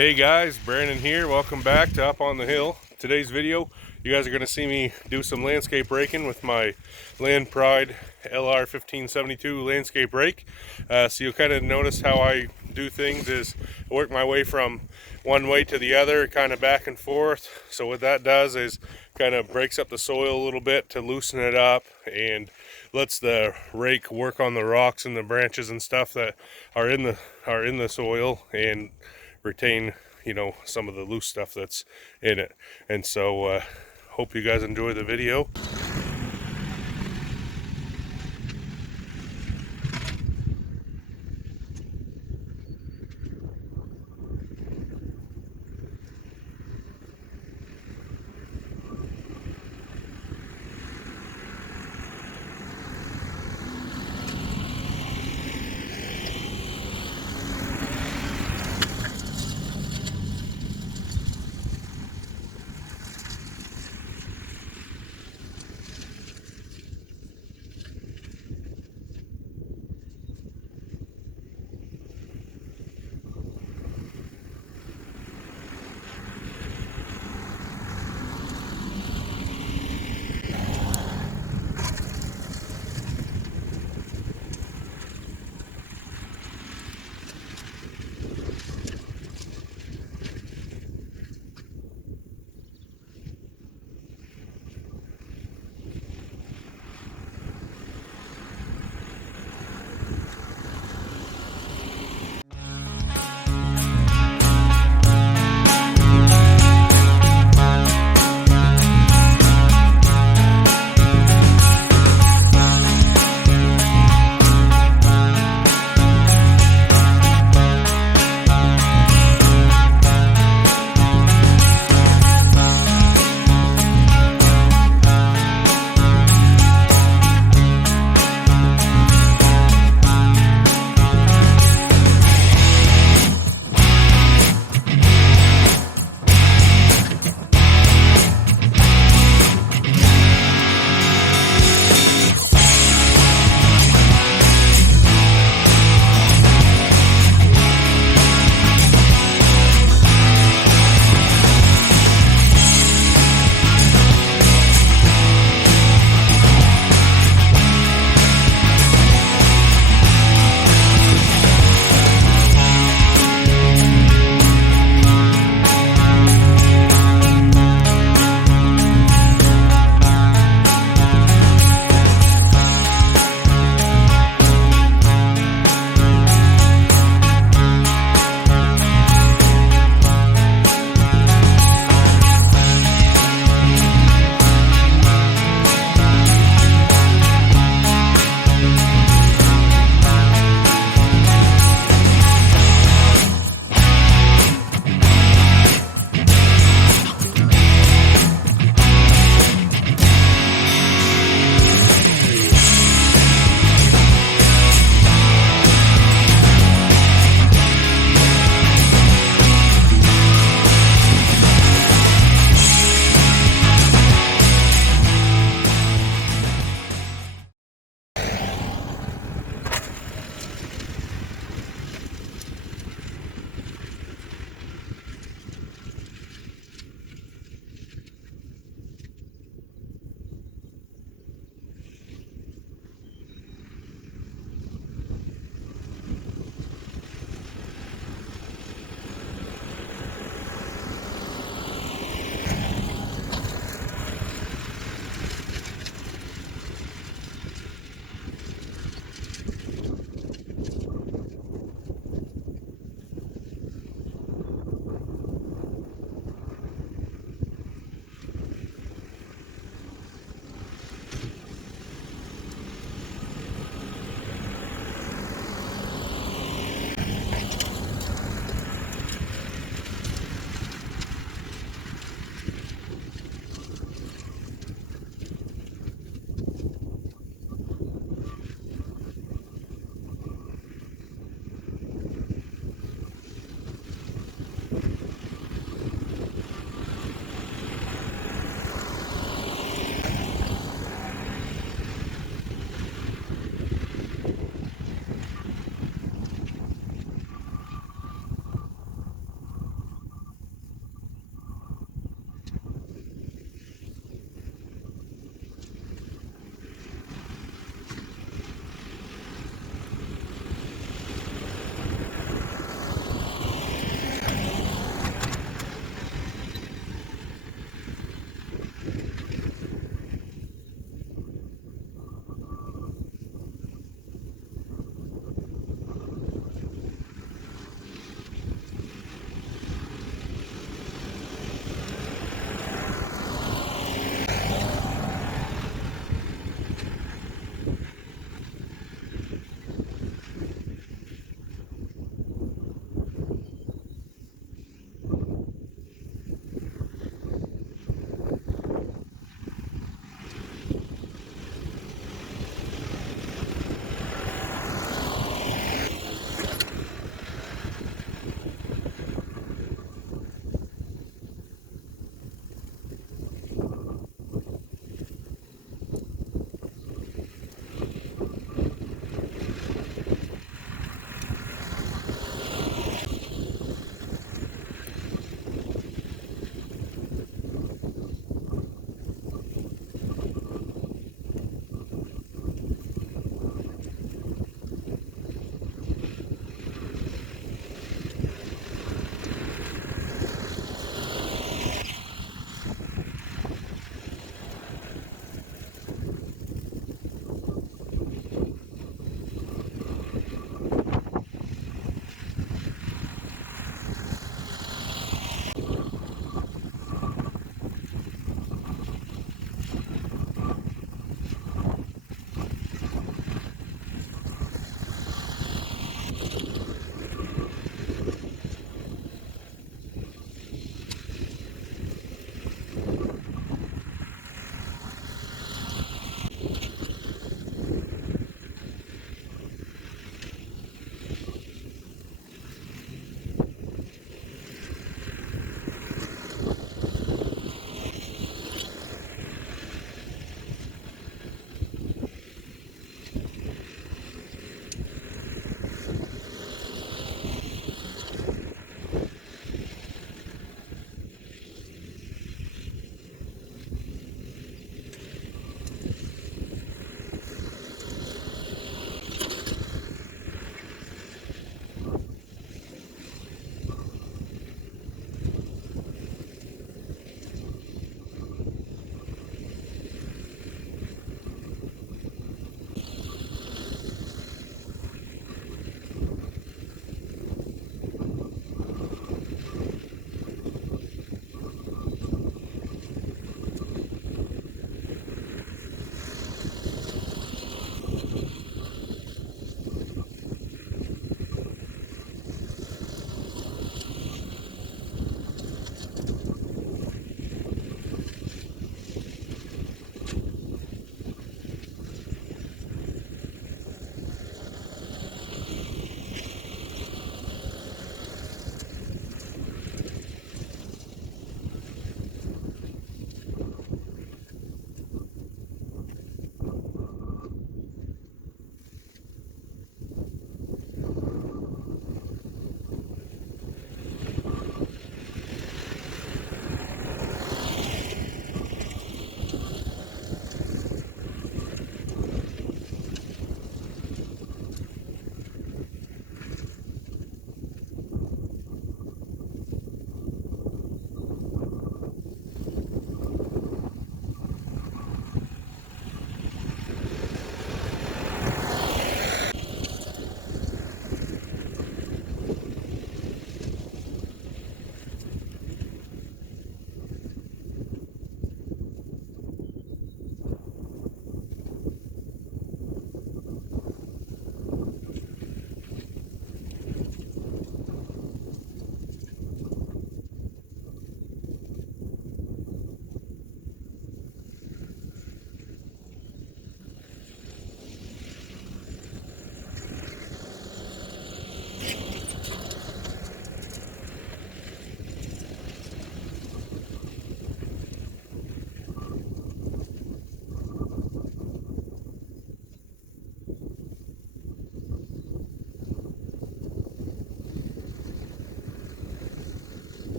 Hey guys, Brandon here. Welcome back to Up on the Hill. Today's video, you guys are going to see me do some landscape raking with my Land Pride LR 1572 landscape rake. So you'll kind of notice how I do things is work my way from one way to the other, kind of back and forth. So what that does is kind of breaks up the soil a little bit to loosen it up and lets the rake work on the rocks and the branches and stuff that are in the soil and retain, some of the loose stuff that's in it. And so hope you guys enjoy the video.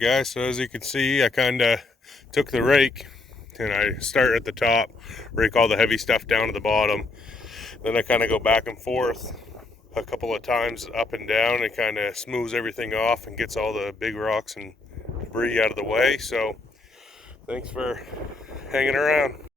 Alright guys, so as you can see, I kind of took the rake and I start at the top, rake all the heavy stuff down to the bottom. Then I kind of go back and forth a couple of times up and down. It kind of smooths everything off and gets all the big rocks and debris out of the way. So thanks for hanging around.